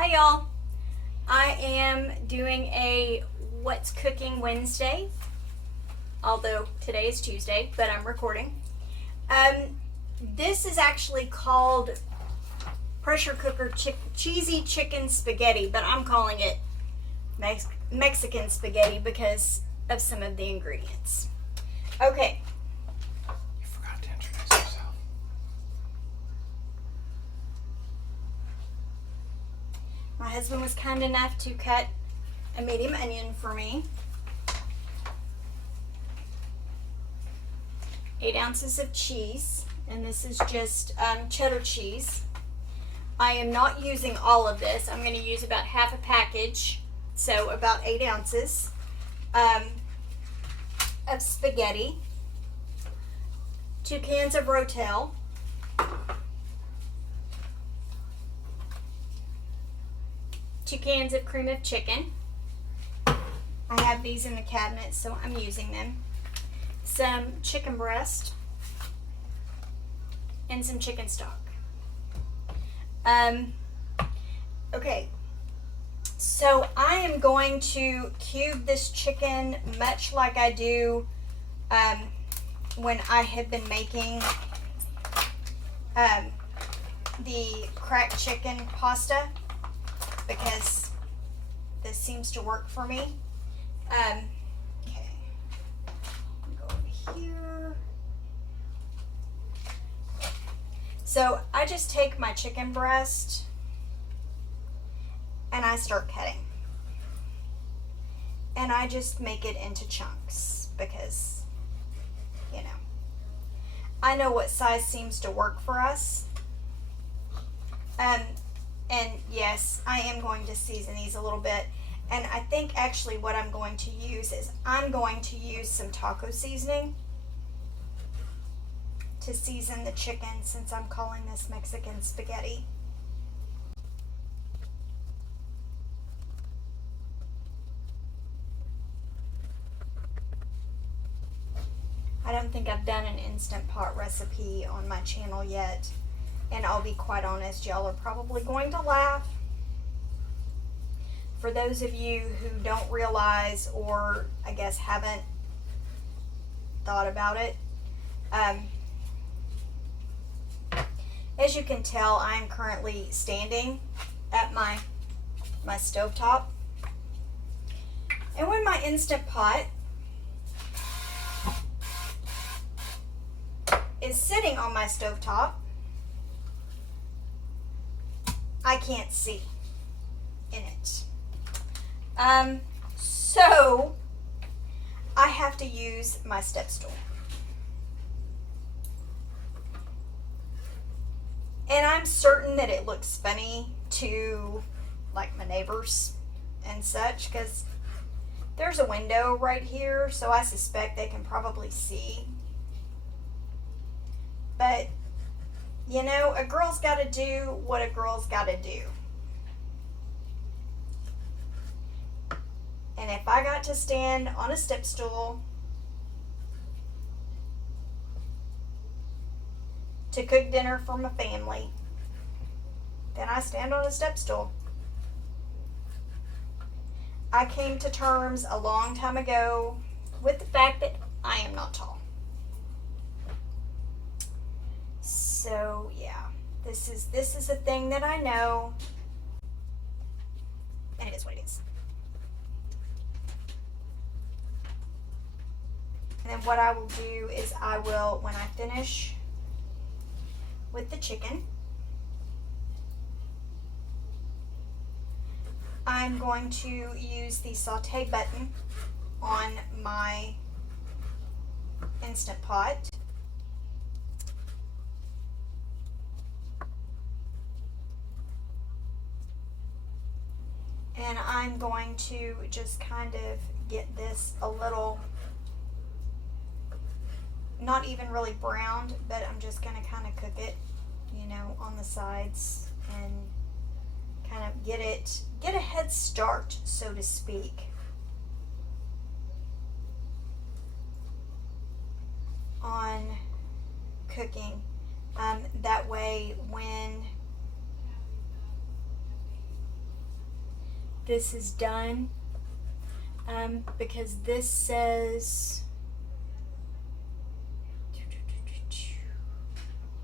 Hi y'all. I am doing a What's Cooking Wednesday, although today is Tuesday, but I'm recording. This is actually called pressure cooker cheesy chicken spaghetti, but I'm calling it Mexican spaghetti because of some of the ingredients. Okay. You forgot to introduce yourself. My husband was kind enough to cut a medium onion for me. 8 ounces of cheese, and this is just cheddar cheese. I am not using all of this. I'm going to use about half a package, so about 8 ounces of spaghetti, 2 cans of Rotel, two cans of cream of chicken. I have these in the cabinet, so I'm using them. Some chicken breast and some chicken stock. Okay, so I am going to cube this chicken much like I do when I have been making the cracked chicken pasta, because this seems to work for me. Okay, go over here. So I just take my chicken breast and I start cutting. And I just make it into chunks because, you know, I know what size seems to work for us. And yes, I am going to season these a little bit. And I think actually what I'm going to use is I'm going to use some taco seasoning to season the chicken, since I'm calling this Mexican spaghetti. I don't think I've done an Instant Pot recipe on my channel yet. And I'll be quite honest, y'all are probably going to laugh. For those of you who don't realize, or I guess haven't thought about it, as you can tell, I'm currently standing at my stovetop. And when my Instant Pot is sitting on my stovetop, I can't see in it. So I have to use my step stool. And I'm certain that it looks funny to like my neighbors and such, because there's a window right here, so I suspect they can probably see. But you know, a girl's got to do what a girl's got to do. And if I got to stand on a step stool to cook dinner for my family, then I stand on a step stool. I came to terms a long time ago with the fact that I am not tall. So yeah, this is a thing that I know, and it is what it is. And then what I will do is I will, when I finish with the chicken, I'm going to use the saute button on my Instant Pot. And I'm going to just kind of get this a little, not even really browned, but I'm just going to kind of cook it, you know, on the sides and kind of get a head start, so to speak, on cooking. That way when this is done, because this says,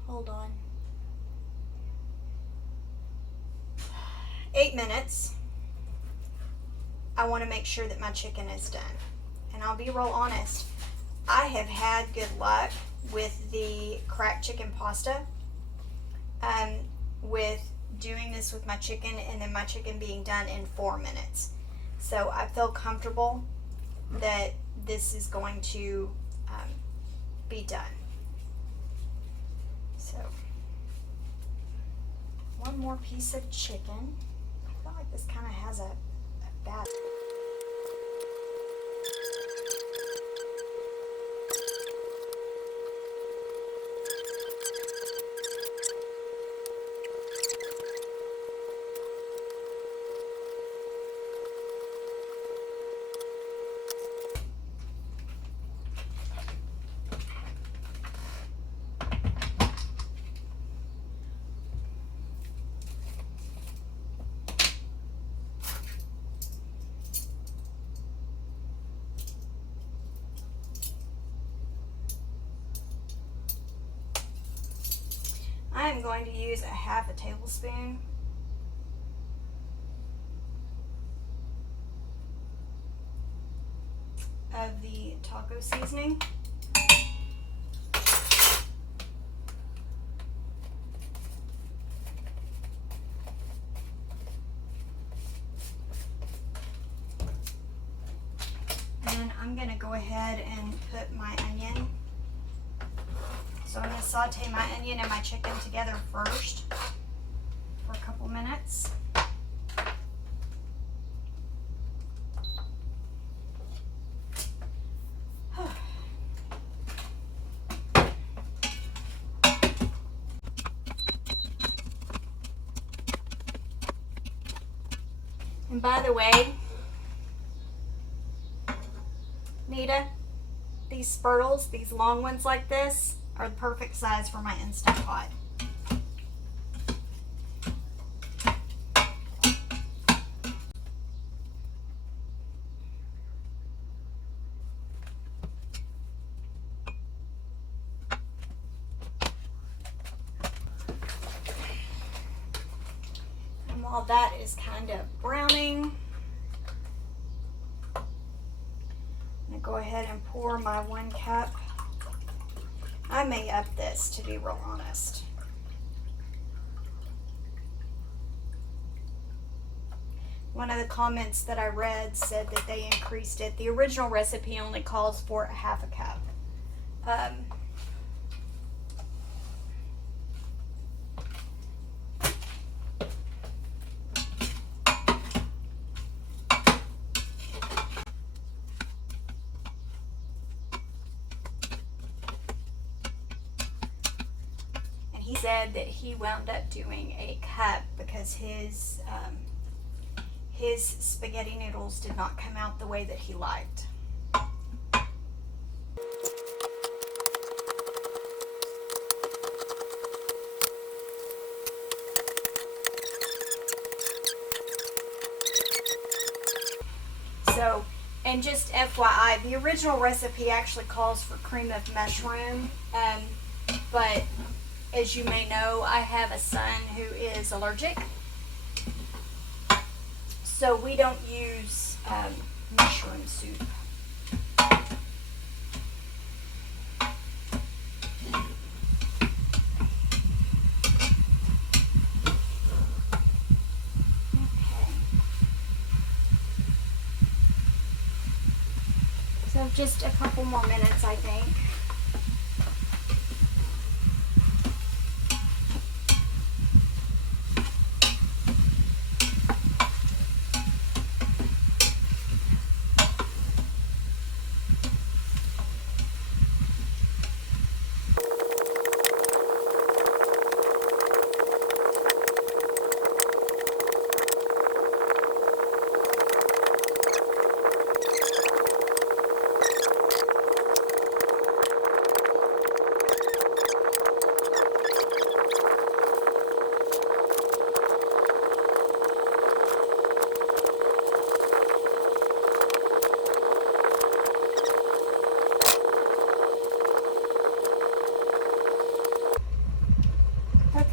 hold on, 8 minutes. I want to make sure that my chicken is done. And I'll be real honest, I have had good luck with the cracked chicken pasta, with doing this with my chicken and then my chicken being done in 4 minutes. So I feel comfortable that this is going to be done. So, one more piece of chicken. I feel like this kind of has a bad... I am going to use a half a tablespoon of the taco seasoning. And I'm going to go ahead and put my onion. So I'm going to saute my onion and my chicken together first for a couple minutes. And by the way, Nita, these spurtles, these long ones like this, are the perfect size for my Instant Pot. And while that is kind of browning, I'm going to go ahead and pour my 1 cup. I may up this, to be real honest. One of the comments that I read said that they increased it. The original recipe only calls for a half a cup. He said that he wound up doing a cup because his spaghetti noodles did not come out the way that he liked. So, and just FYI, the original recipe actually calls for cream of mushroom, but as you may know, I have a son who is allergic, so we don't use mushroom soup. Okay. So just a couple more minutes, I think.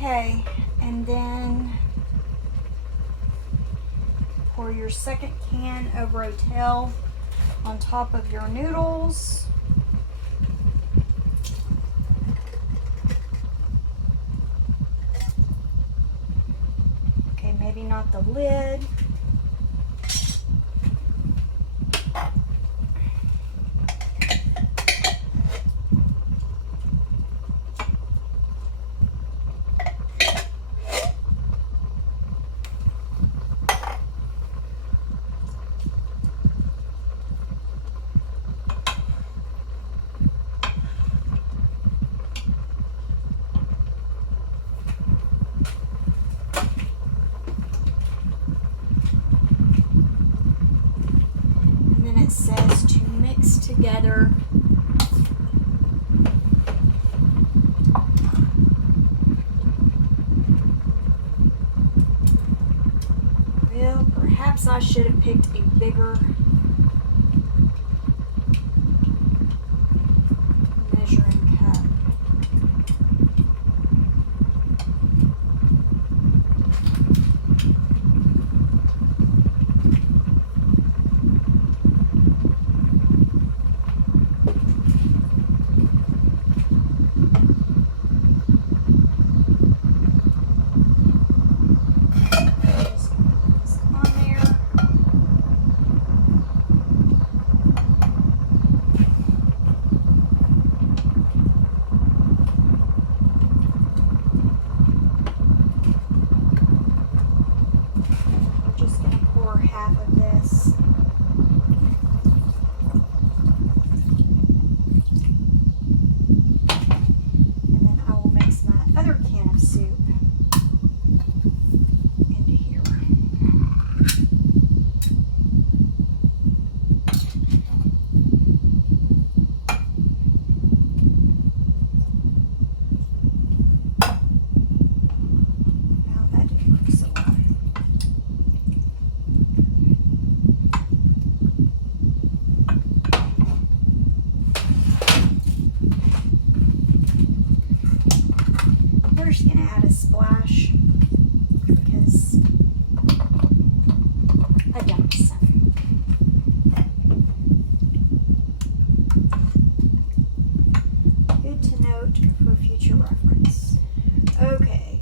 Okay, and then pour your second can of Rotel on top of your noodles. Okay, maybe not the lid. It says to mix together well, perhaps I should have picked a bigger measuring cup. Half of this. And then I will mix my other can of soup into here. Now that didn't work so well. We're just going to add a splash because I dumped some. Good to note for future reference. Okay.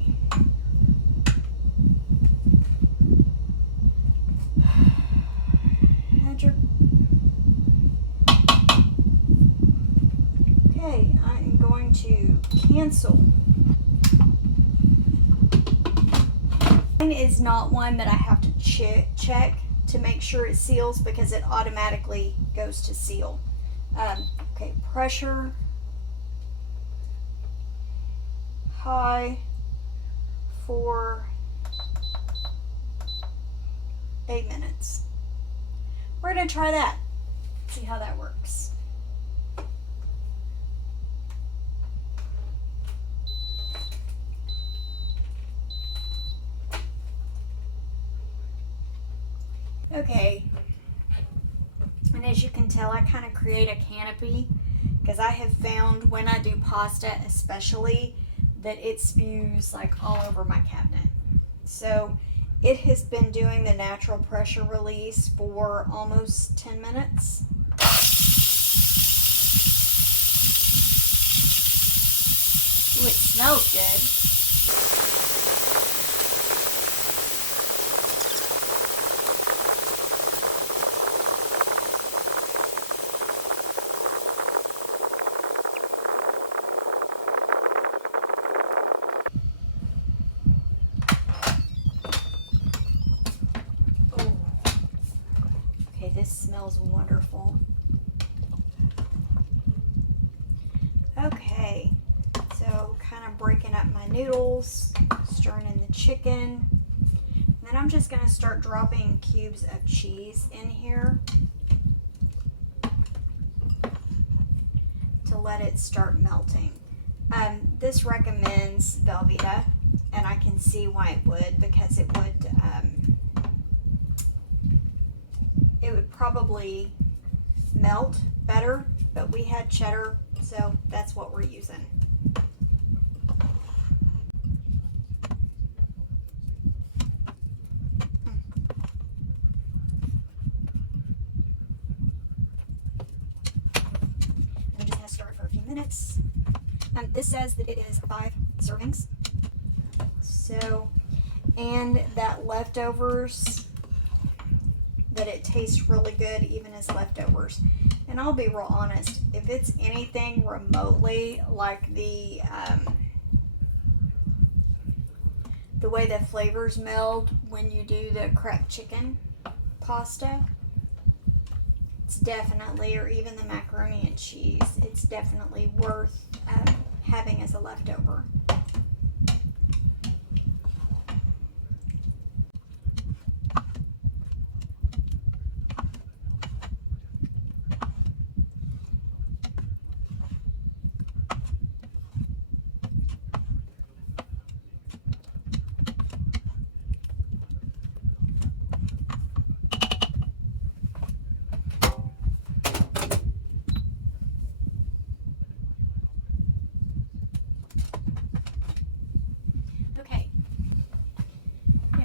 Okay, I am going to cancel. Mine is not one that I have to check to make sure it seals because it automatically goes to seal. Okay, pressure high for 8 minutes. We're going to try that, see how that works. Okay, and as you can tell, I kind of create a canopy because I have found when I do pasta especially that it spews like all over my cabinet. So it has been doing the natural pressure release for almost 10 minutes. Ooh, it smells good. This smells wonderful. Okay, so kind of breaking up my noodles, stirring in the chicken. And then I'm just going to start dropping cubes of cheese in here to let it start melting. This recommends Velveeta, and I can see why it would, because it would probably melt better, but we had cheddar, so that's what we're using. This says that it is 5 servings. So, and that leftovers, that it tastes really good even as leftovers. And I'll be real honest, if it's anything remotely like the way the flavors meld when you do the cracked chicken pasta, it's definitely, or even the macaroni and cheese, it's definitely worth having as a leftover.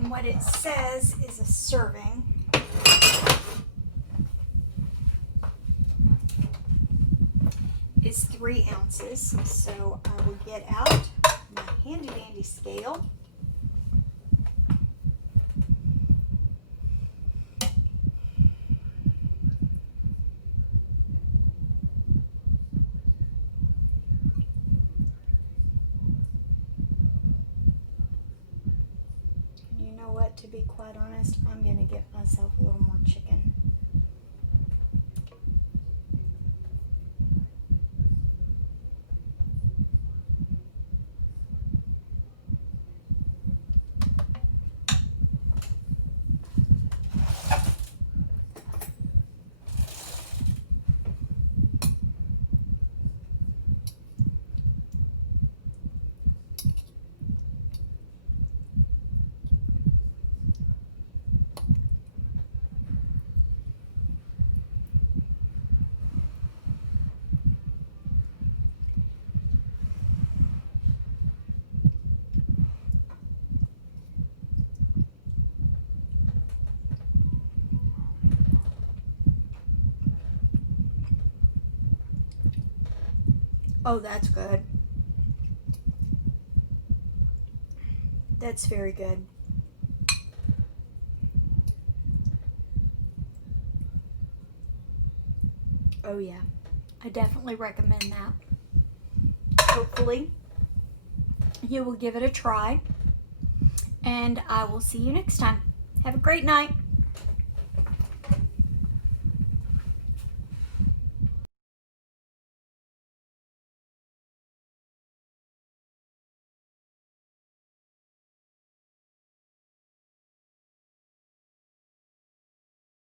What it says is a serving. Is 3 ounces. So I will get out my handy dandy scale. To be quite honest, I'm going to get myself a little more chicken. Oh, that's good. That's very good. Oh yeah, I definitely recommend that. Hopefully you will give it a try, and I will see you next time. Have a great night.